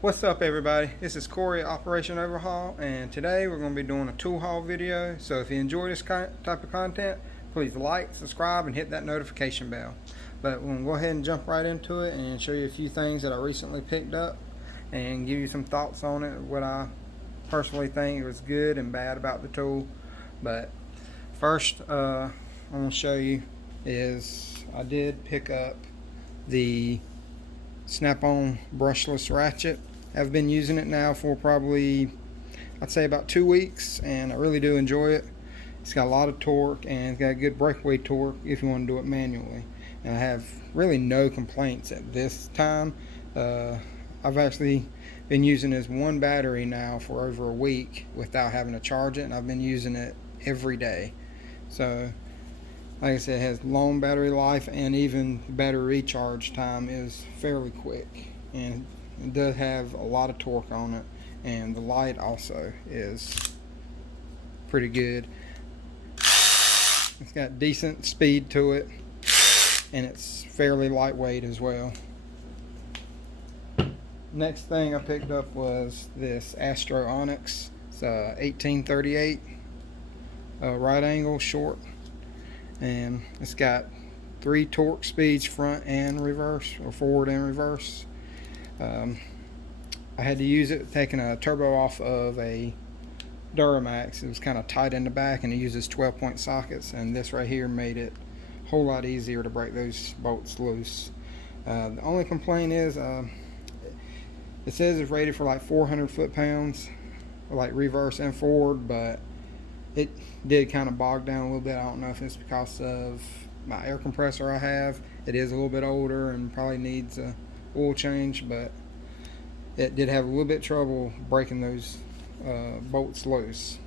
What's up everybody, this is Corey at Operation Overhaul, and today we're going to be doing a tool haul video. So if you enjoy this type of content, please like, subscribe, and hit that notification bell. But we'll go ahead and jump right into it and show you a few things that I recently picked up and give you some thoughts on it, what I personally think was good and bad about the tool. But first I'm going to show you is I did pick up the SnapOn Brushless Ratchet. I've been using it now for probably, I'd say about 2 weeks, and I really do enjoy it. It's got a lot of torque and it's got a good breakaway torque if you want to do it manually. And I have really no complaints at this time. I've actually been using this one battery now for over a week without having to charge it, and I've been using it every day. So like I said, it has long battery life, and even battery recharge time is fairly quick, and it does have a lot of torque on it, and the light also is pretty good. It's got decent speed to it, and it's fairly lightweight as well. Next thing I picked up was this Astro Onyx. It's a 1838 right angle short, and it's got 3 torque speeds, front and reverse, or forward and reverse. I had to use it taking a turbo off of a Duramax. It was kind of tight in the back, and it uses 12-point sockets, and this right here made it a whole lot easier to break those bolts loose. The only complaint is it says it's rated for like 400 foot-pounds, like reverse and forward, but it did kind of bog down a little bit. I don't know if it's because of my air compressor I have. It is a little bit older and probably needs a oil change, but it did have a little bit of trouble breaking those bolts loose.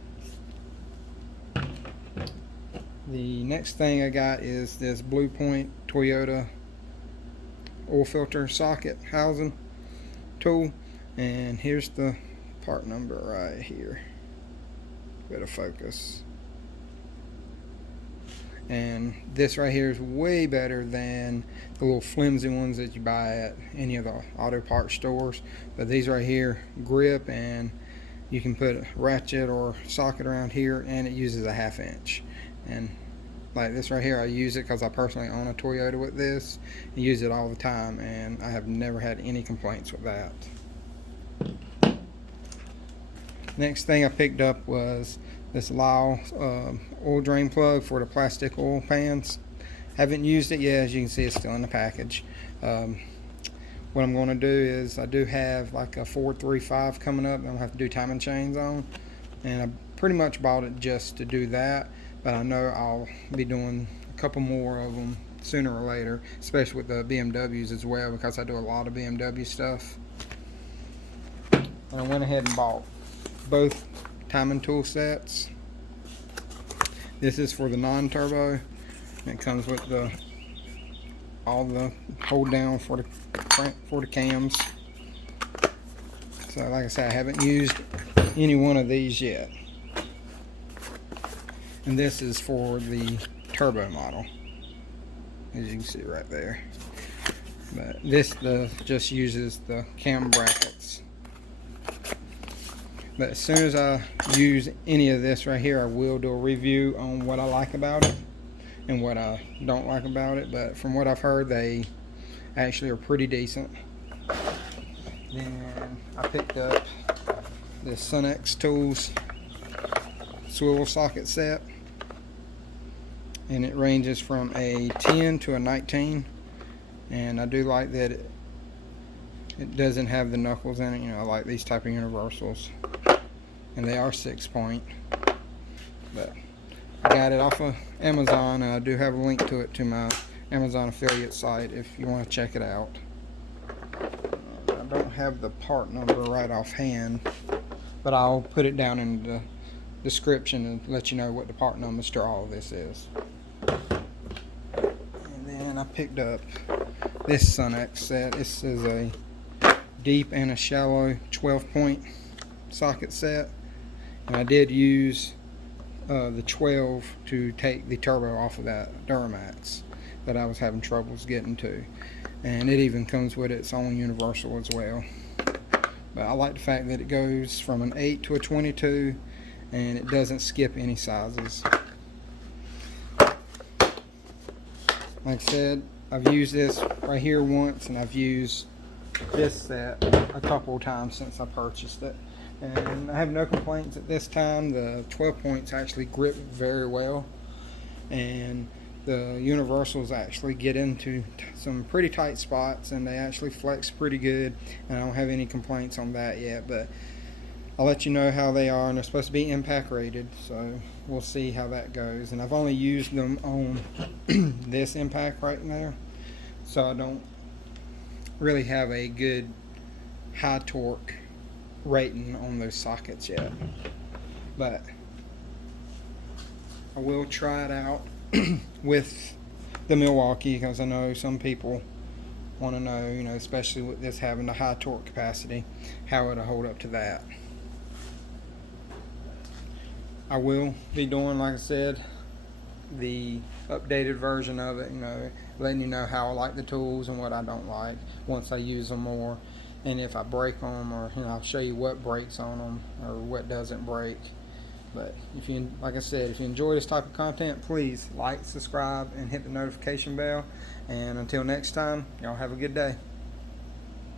The next thing I got is this Blue Point Toyota oil filter socket housing tool, and here's the part number right here. Bit of focus. And this right here is way better than the little flimsy ones that you buy at any of the auto parts stores. But these right here grip, and you can put a ratchet or socket around here, and it uses a 1/2 inch. And like this right here, I use it because I personally own a Toyota with this. I use it all the time, and I have never had any complaints with that. Next thing I picked up was this lisle oil drain plug for the plastic oil pans. Haven't used it yet. As you can see, it's still in the package. What I'm going to do is, I do have like a 435 coming up that I'm going to have to do timing chains on, and I pretty much bought it just to do that, but I know I'll be doing a couple more of them sooner or later, especially with the BMWs as well, because I do a lot of BMW stuff. And I went ahead and bought both timing tool sets. This is for the non-turbo. It comes with all the hold down for the cams. So like I said, I haven't used any one of these yet. And this is for the turbo model, as you can see right there. But this just uses the cam brackets. But as soon as I use any of this right here, I will do a review on what I like about it and what I don't like about it. But from what I've heard, they actually are pretty decent. Then I picked up this Sunex Tools swivel socket set, and it ranges from a 10 to a 19. And I do like that it doesn't have the knuckles in it. You know, I like these type of universals, and they are 6-point. But I got it off of Amazon, and I do have a link to it to my Amazon affiliate site if you want to check it out. I don't have the part number right offhand, but I'll put it down in the description and let you know what the part numbers to all of this is. And then I picked up this Sunex set. This is a deep and a shallow 12-point socket set, and I did use the 12 to take the turbo off of that Duramax that I was having troubles getting to, and it even comes with its own universal as well. But I like the fact that it goes from an 8 to a 22 and it doesn't skip any sizes. Like I said, I've used this right here once, and I've used this set a couple of times since I purchased it. And I have no complaints at this time. The 12 points actually grip very well, and the universals actually get into some pretty tight spots, and they actually flex pretty good, and I don't have any complaints on that yet. But I'll let you know how they are, and they're supposed to be impact rated, so we'll see how that goes. And I've only used them on this impact right there, so I don't really have a good high torque rating on those sockets yet. But I will try it out with the Milwaukee, because I know some people want to know, you know, especially with this having the high torque capacity, how it'll hold up to that. I will be doing, like I said, the updated version of it, you know, letting you know how I like the tools and what I don't like once I use them more, and if I break them, or, you know, I'll show you what breaks on them or what doesn't break. But if you, like I said, if you enjoy this type of content, please like, subscribe, and hit the notification bell. And until next time, y'all have a good day.